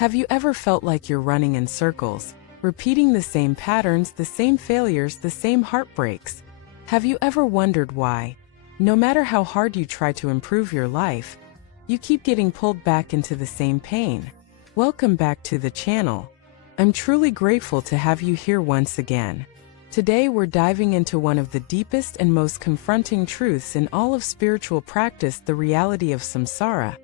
Have you ever felt like you're running in circles, repeating the same patterns, the same failures, the same heartbreaks? Have you ever wondered why, no matter how hard you try to improve your life, you keep getting pulled back into the same pain? Welcome back to the channel. I'm truly grateful to have you here once again. Today we're diving into one of the deepest and most confronting truths in all of spiritual practice, the reality of samsara,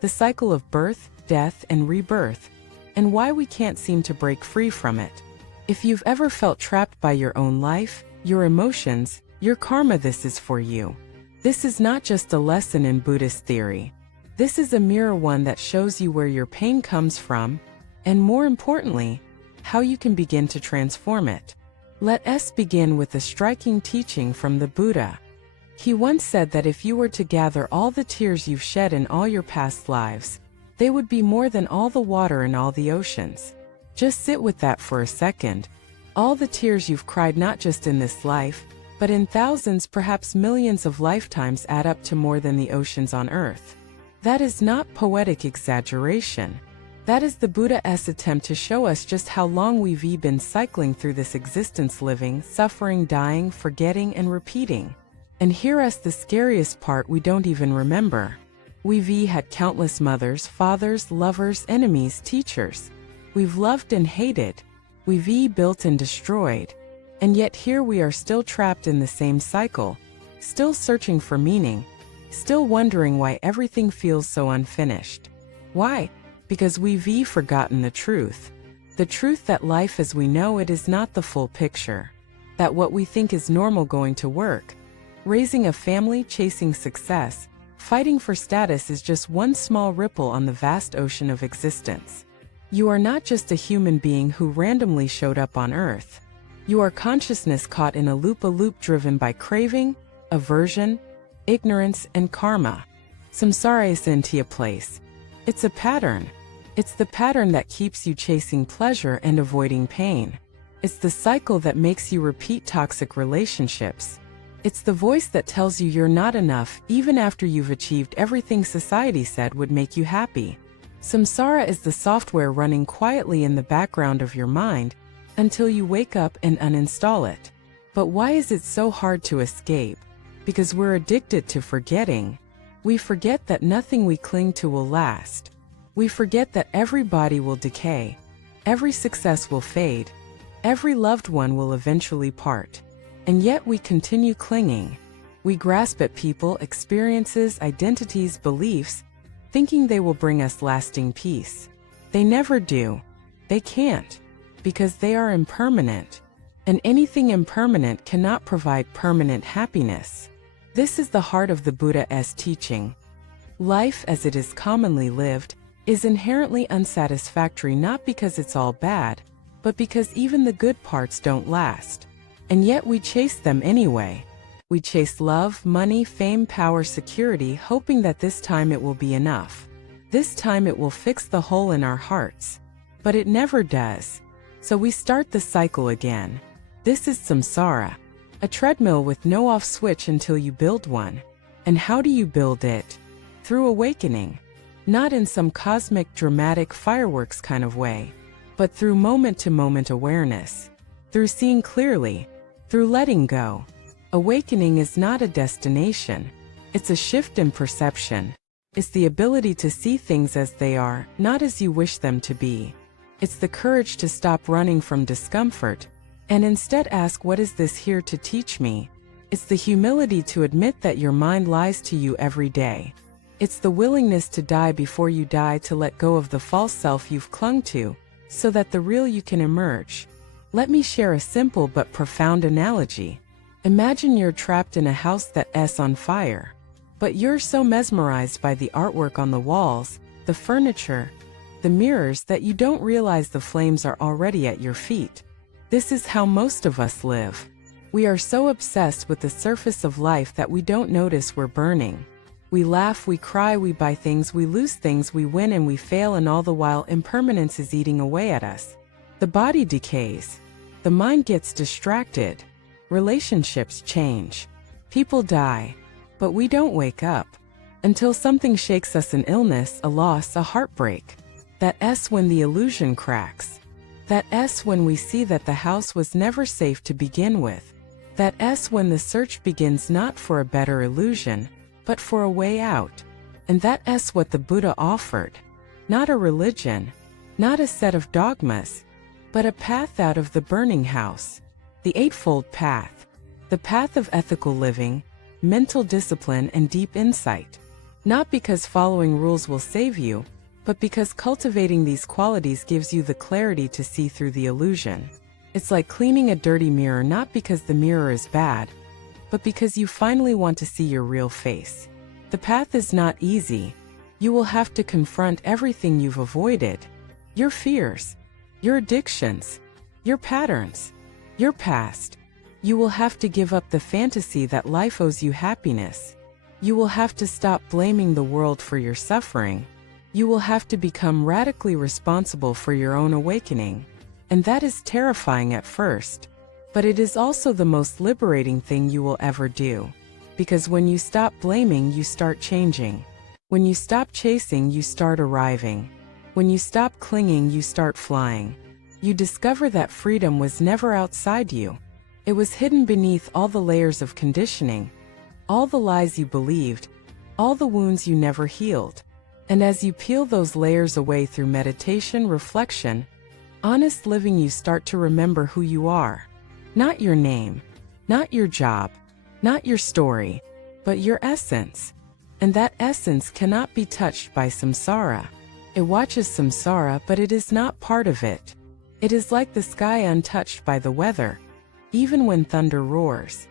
the cycle of birth, death, and rebirth, and why we can't seem to break free from it. If you've ever felt trapped by your own life, your emotions, your karma, this is for you. This is not just a lesson in Buddhist theory. This is a mirror, one that shows you where your pain comes from, and more importantly, how you can begin to transform it. Let us begin with a striking teaching from the Buddha. He once said that if you were to gather all the tears you've shed in all your past lives, they would be more than all the water in all the oceans. Just sit with that for a second. All the tears you've cried, not just in this life, but in thousands, perhaps millions of lifetimes, add up to more than the oceans on earth. That is not poetic exaggeration. That is the Buddha's attempt to show us just how long we've been cycling through this existence, living, suffering, dying, forgetting, and repeating. And here's the scariest part: we don't even remember. We've had countless mothers, fathers, lovers, enemies, teachers. We've loved and hated. We've built and destroyed. And yet here we are, still trapped in the same cycle, still searching for meaning, still wondering why everything feels so unfinished. Why? Because we've forgotten the truth. The truth that life as we know it is not the full picture. That what we think is normal, going to work, raising a family, chasing success, fighting for status, is just one small ripple on the vast ocean of existence. You are not just a human being who randomly showed up on Earth. You are consciousness caught in a loop driven by craving, aversion, ignorance, and karma. Samsara is into a place. It's a pattern. It's the pattern that keeps you chasing pleasure and avoiding pain. It's the cycle that makes you repeat toxic relationships. It's the voice that tells you you're not enough, even after you've achieved everything society said would make you happy. Samsara is the software running quietly in the background of your mind until you wake up and uninstall it. But why is it so hard to escape? Because we're addicted to forgetting. We forget that nothing we cling to will last. We forget that every body will decay, every success will fade, every loved one will eventually part. And yet we continue clinging. We grasp at people, experiences, identities, beliefs, thinking they will bring us lasting peace. They never do. They can't, because they are impermanent. And anything impermanent cannot provide permanent happiness. This is the heart of the Buddha's teaching. Life as it is commonly lived is inherently unsatisfactory, not because it's all bad, but because even the good parts don't last. And yet we chase them anyway. We chase love, money, fame, power, security, hoping that this time it will be enough. This time it will fix the hole in our hearts. But it never does. So we start the cycle again. This is samsara, a treadmill with no off switch until you build one. And how do you build it? Through awakening. Not in some cosmic, dramatic fireworks kind of way, but through moment-to-moment awareness. Through seeing clearly. Through letting go. Awakening is not a destination. It's a shift in perception. It's the ability to see things as they are, not as you wish them to be. It's the courage to stop running from discomfort, and instead ask, what is this here to teach me? It's the humility to admit that your mind lies to you every day. It's the willingness to die before you die, to let go of the false self you've clung to, so that the real you can emerge. Let me share a simple but profound analogy. Imagine you're trapped in a house that's on fire. But you're so mesmerized by the artwork on the walls, the furniture, the mirrors, that you don't realize the flames are already at your feet. This is how most of us live. We are so obsessed with the surface of life that we don't notice we're burning. We laugh, we cry, we buy things, we lose things, we win and we fail, and all the while impermanence is eating away at us. The body decays. The mind gets distracted. Relationships change. People die. But we don't wake up until something shakes us, an illness, a loss, a heartbreak. That S when the illusion cracks. That S when we see that the house was never safe to begin with. That S when the search begins not for a better illusion, but for a way out. And that S what the Buddha offered. Not a religion, not a set of dogmas, but a path out of the burning house. The Eightfold Path. The path of ethical living, mental discipline and deep insight. Not because following rules will save you, but because cultivating these qualities gives you the clarity to see through the illusion. It's like cleaning a dirty mirror not because the mirror is bad, but because you finally want to see your real face. The path is not easy. You will have to confront everything you've avoided. Your fears, your addictions, your patterns, your past. You will have to give up the fantasy that life owes you happiness. You will have to stop blaming the world for your suffering. You will have to become radically responsible for your own awakening. And that is terrifying at first. But it is also the most liberating thing you will ever do. Because when you stop blaming, you start changing. When you stop chasing, you start arriving. When you stop clinging, you start flying. You discover that freedom was never outside you. It was hidden beneath all the layers of conditioning, all the lies you believed, all the wounds you never healed. And as you peel those layers away through meditation, reflection, honest living, you start to remember who you are. Not your name, not your job, not your story, but your essence. And that essence cannot be touched by samsara. It watches samsara, but it is not part of it. It is like the sky untouched by the weather, even when thunder roars.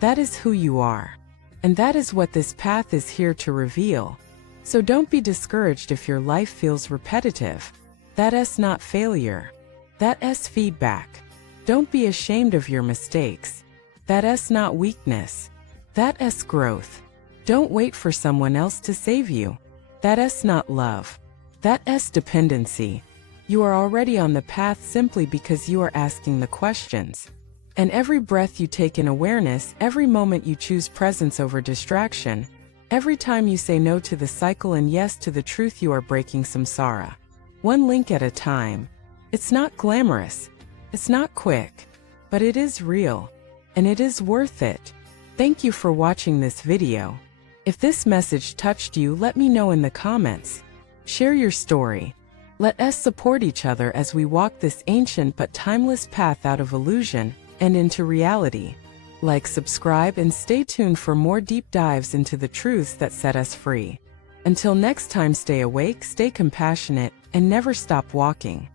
That is who you are. And that is what this path is here to reveal. So don't be discouraged if your life feels repetitive. That is not failure. That is feedback. Don't be ashamed of your mistakes. That is not weakness. That is growth. Don't wait for someone else to save you. That is not love. That is dependency. You are already on the path simply because you are asking the questions. And every breath you take in awareness, every moment you choose presence over distraction, every time you say no to the cycle and yes to the truth, you are breaking samsara. One link at a time. It's not glamorous. It's not quick. But it is real. And it is worth it. Thank you for watching this video. If this message touched you, let me know in the comments. Share your story. Let us support each other as we walk this ancient but timeless path out of illusion and into reality. Like, subscribe, and stay tuned for more deep dives into the truths that set us free. Until next time, stay awake, stay compassionate, and never stop walking.